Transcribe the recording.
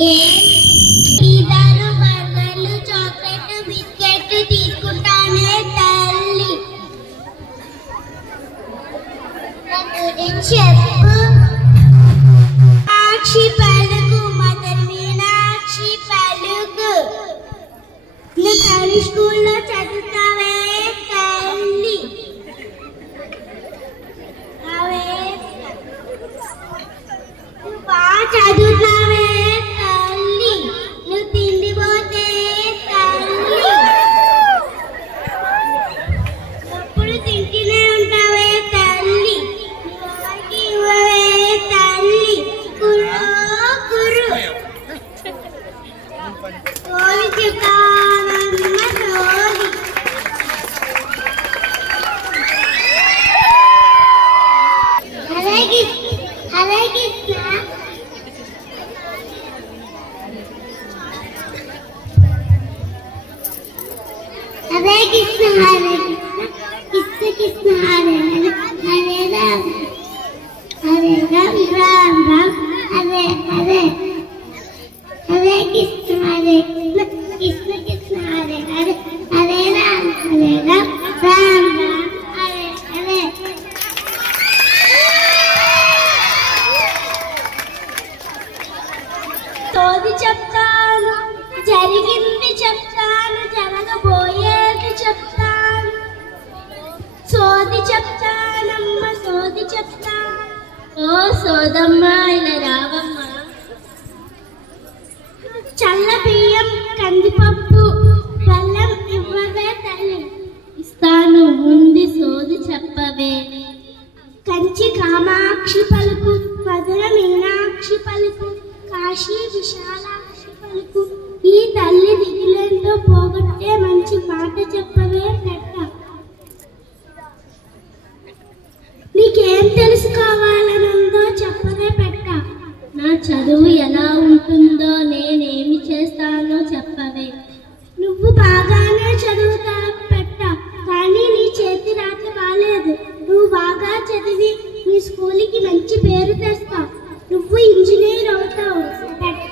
ఈదారు బర్రెలు chocolate biscuit తీసుకుంటానే తల్లి చెప్పు సాక్షి పలుకు మదర్ మీనాక్షి పలుకు నువ్వు తల్లి స్కూల్లో చదువుతావే తల్లి అవే నువ్వు బాగా చదువుతావే తల్లి నువ్వు తిండిపోతే తల్లి ఎప్పుడు తింటూనే ఉంటావే తల్లి నువ్వు ఇవ్వవే తల్లి కురు కురు సోని చెప్తానమ్మ సోని అలాగే అలాగే हरे कृष्ण कृष्ण हरे हरे राम राम राम हरे हरे हरे कृष्ण कृष्ण कृष्ण हरे हरे हरे राम राम राम हरे हरे తోది చెప్తాను జరిగింది చెప్తాను జరగబోయేది చెప్తాను సోది చెప్తానమ్మ సోది చెప్తాను ఓ సోదమ్మ ఇలా రావమ్మ చల్ల బియ్యం కందిపప్పు బెల్లం ఇవ్వవే తల్లి ఇస్తాను ముందు సోది చెప్పవే కంచి కామాక్షి పలుకు మధుర మీనాక్షి పలుకు కాశీ విశాలాక్షి పలుకు ఈ తల్లి దిగులేంతో పోగొట్టే మంచి మాట చెప్పవే పెట్ట నీకేం తెలుసుకోవాలనుందో చెప్పవే పెట్ట నా చదువు ఎలా ఉంటుందో నేనేమి చేస్తానో చెప్పవే నువ్వు బాగానే చదువుతావు పెట్ట కానీ నీ చేతి రాత బాలేదు నువ్వు బాగా చదివి నీ స్కూల్కి మంచి పేరు తెస్తావు నువ్వు ఇంజనీర్ అవుతావు పెట్ట